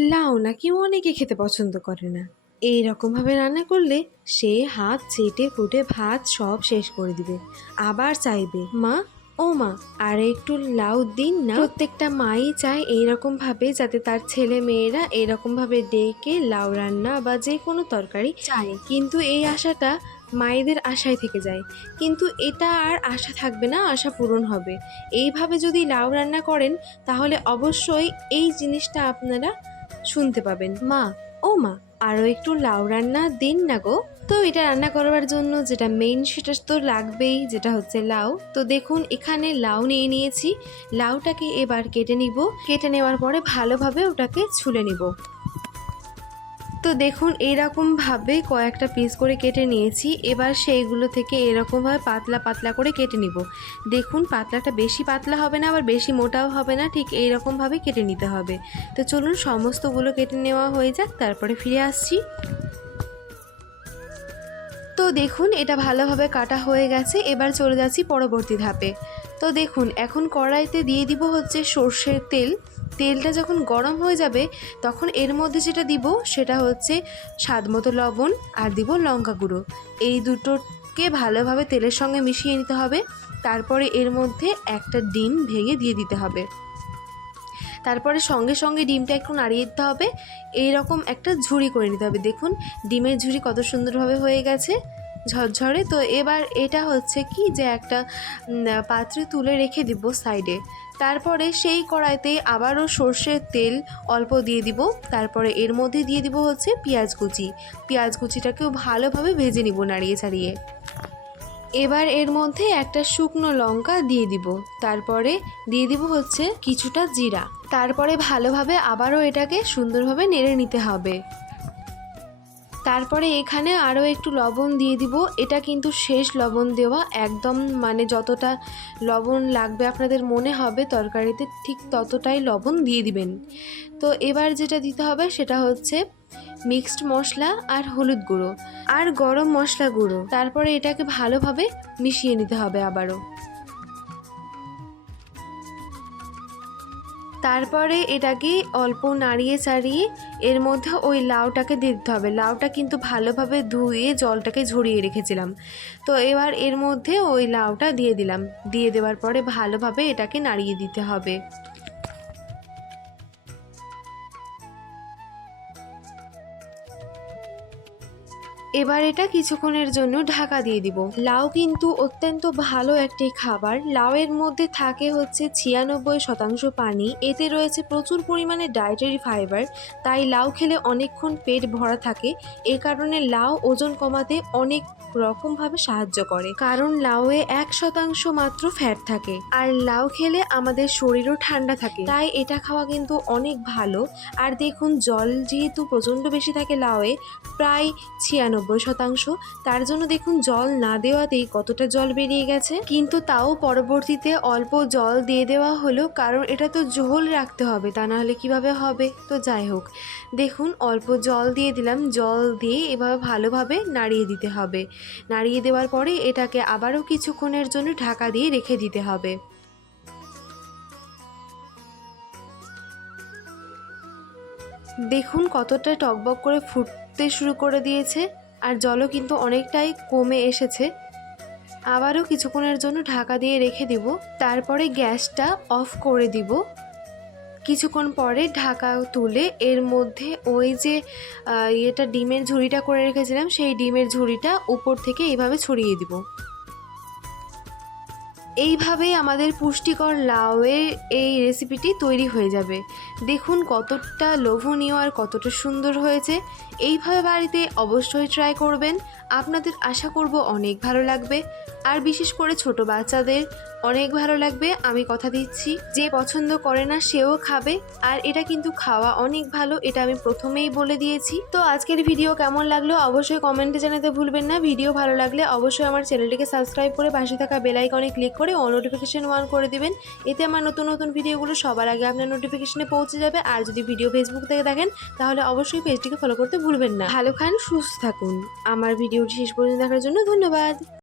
লাউ নাকি অনেকে খেতে পছন্দ করে না। এই রকমভাবে রান্না করলে সে হাত চেটে ফুটে ভাত সব শেষ করে দিবে। আবার চাইবে, মা, ও মা, আর একটু লাউ দিন না। প্রত্যেকটা মাই চায় এইরকম ভাবে যাতে তার ছেলে মেয়েরা এরকম ভাবে ডেকে লাউ রান্না বা যে কোনো তরকারি চায়। কিন্তু এই আশাটা মায়েদের আশায় থেকে যায়। কিন্তু এটা আর আশা থাকবে না, আশা পূরণ হবে। এইভাবে যদি লাউ রান্না করেন, তাহলে অবশ্যই এই জিনিসটা আপনারা শুনতে পাবেন। মা, ও মা আরও একটু লাউ রান্না দিন না গো। তো এটা রান্না করবার জন্য যেটা মেইন সেটা তো লাগবেই, যেটা হচ্ছে লাউ। তো দেখুন, এখানে লাউ নিয়ে নিয়েছি। লাউটাকে এবার কেটে নিব। কেটে নেওয়ার পরে ভালোভাবে ওটাকে ছুলে নিব। তো দেখুন এইরকমভাবে কয়েকটা পিস করে কেটে নিয়েছি। এবার সেইগুলো থেকে এরকমভাবে পাতলা পাতলা করে কেটে নিব। দেখুন, পাতলাটা বেশি পাতলা হবে না, আবার বেশি মোটাও হবে না, ঠিক এইরকমভাবে কেটে নিতে হবে। তো চলুন, সমস্তগুলো কেটে নেওয়া হয়ে যাক, তারপরে ফিরে আসছি। তো দেখুন, এটা ভালোভাবে কাটা হয়ে গেছে, এবার চলে যাচ্ছি পরবর্তী ধাপে। তো দেখুন, এখন কড়াইতে দিয়ে দিব হচ্ছে সর্ষের তেল। তেলটা যখন গরম হয়ে যাবে, তখন এর মধ্যে যেটা দিব সেটা হচ্ছে স্বাদ মতো লবণ আর দিব লঙ্কা গুঁড়ো। এই দুটোকে ভালোভাবে তেলের সঙ্গে মিশিয়ে নিতে হবে। তারপরে এর মধ্যে একটা ডিম ভেঙে দিয়ে দিতে হবে। তারপরে সঙ্গে সঙ্গে ডিমটা একটু নাড়িয়ে দিতে হবে। এই রকম একটা ঝুড়ি করে নিতে হবে। দেখুন, ডিমের ঝুড়ি কত সুন্দরভাবে হয়ে গেছে। ঝরঝরে। তো এবার এটা হচ্ছে কি যে একটা পাত্রে তুলে রেখে দিব সাইডে। তারপরে সেই কড়াইতে আবারও সর্ষের তেল অল্প দিয়ে দিব। তারপরে এর মধ্যে দিয়ে দিব হচ্ছে পেঁয়াজ কুচি। পেঁয়াজ কুচিটাকেও ভালোভাবে ভেজে নিব নাড়িয়ে ছাড়িয়ে এবার এর মধ্যে একটা শুকনো লঙ্কা দিয়ে দিব। তারপরে দিয়ে দিব হচ্ছে কিছুটা জিরা। তারপরে ভালোভাবে আবারও এটাকে সুন্দরভাবে নেড়ে নিতে হবে। তারপরে এখানে আরও একটু লবণ দিয়ে দিব। এটা কিন্তু শেষ লবণ দেওয়া। একদম মানে যতটা লবণ লাগবে আপনাদের মনে হবে তরকারিতে ঠিক ততটাই লবণ দিয়ে দিবেন। তো এবার যেটা দিতে হবে সেটা হচ্ছে মিক্সড মশলা আর হলুদ গুঁড়ো। আর গরম মশলা গুঁড়ো। তারপরে এটাকে ভালোভাবে মিশিয়ে নিতে হবে আবারও। তারপরে এটাকে অল্প নাড়িয়ে চাড়িয়ে এর মধ্যে ওই লাউটাকে দিতে হবে। লাউটা কিন্তু ভালোভাবে ধুয়ে জলটাকে ঝরিয়ে রেখেছিলাম। তো এবার এর মধ্যে ওই লাউটা দিয়ে দিলাম। দিয়ে দেওয়ার পরে ভালোভাবে এটাকে নাড়িয়ে দিতে হবে। এবার এটা কিছুক্ষণের জন্য ঢাকা দিয়ে দিব। লাউ কিন্তু অত্যন্ত ভালো একটি খাবার। লাউয়ের মধ্যে থাকে হচ্ছে ছিয়ানব্বই শতাংশ পানি। এতে রয়েছে প্রচুর পরিমাণে ডায়েটারি ফাইবার তাই লাউ খেলে অনেকক্ষণ পেট ভরা থাকে। এ কারণে লাউ ওজন কমাতে অনেক রকমভাবে সাহায্য করে। কারণ লাউয়ে এক শতাংশ মাত্র ফ্যাট থাকে। আর লাউ খেলে আমাদের শরীরও ঠান্ডা থাকে। তাই এটা খাওয়া কিন্তু অনেক ভালো। আর দেখুন, জল যেহেতু প্রচণ্ড বেশি থাকে লাউয়ে, প্রায় ছিয়ানব্বই শতাংশ। তার জন্য দেখুন, জল না দেওয়াতেই কতটা জল বেরিয়ে গেছে। কিন্তু তাও পরবর্তীতে অল্প জল দিয়ে দেওয়া হলো, কারণ এটা তো জোহল রাখতে হবে, তা নাহলে কীভাবে হবে? তো যাই হোক, দেখুন, অল্প জল দিয়ে দিলাম, জল দিয়ে এভাবে ভালোভাবে নাড়িয়ে দিতে হবে। নাড়িয়ে দেওয়ার পরে এটাকে আবারও কিছুক্ষণের জন্য ঢাকা দিয়ে রেখে দিতে হবে। দেখুন, কতটা টকবক করে ফুটতে শুরু করে দিয়েছে। আর জলও কিন্তু অনেকটাই কমে এসেছে। আবারও কিছুক্ষণের জন্য ঢাকা দিয়ে রেখে দিব, তারপরে গ্যাসটা অফ করে দিব। কিছুক্ষণ পরে ঢাকা তুলে এর মধ্যে ওই যে ইয়েটা ডিমের ঝুড়িটা করে রেখেছিলাম, সেই ডিমের ঝুড়িটা উপর থেকে এইভাবে ছড়িয়ে দিব। এইভাবেই আমাদের পুষ্টিকর লাউয়ের এই রেসিপিটি তৈরি হয়ে যাবে। দেখুন কতটা লোভনীয় আর কতটা সুন্দর হয়েছে। এইভাবে বাড়িতে অবশ্যই ট্রাই করবেন। আপনাদের আশা করব অনেক ভালো লাগবে। আর বিশেষ করে ছোট বাচ্চাদের অনেক ভালো লাগবে, আমি কথা দিচ্ছি। যে পছন্দ করে না, সেও খাবে। আর এটা কিন্তু খাওয়া অনেক ভালো, এটা আমি প্রথমেই বলে দিয়েছি। তো আজকের ভিডিও কেমন লাগল অবশ্যই কমেন্টে জানাতে ভুলবেন না। ভিডিও ভালো লাগলে অবশ্যই আমার চ্যানেলটিকে সাবস্ক্রাইব করে পাশে থাকা বেল আইকনে ক্লিক করে অল নোটিফিকেশান অন করে দিবেন। এতে আমার নতুন নতুন ভিডিওগুলো সবার আগে আপনার নোটিফিকেশনে পৌঁছে যাবে। আর যদি ভিডিও ফেসবুক থেকে দেখেন, তাহলে অবশ্যই পেজটিকে ফলো করতে ভুলবেন না। ভালো খান, সুস্থ থাকুন। আমার ভিডিওটি শেষ পর্যন্ত দেখার জন্য ধন্যবাদ।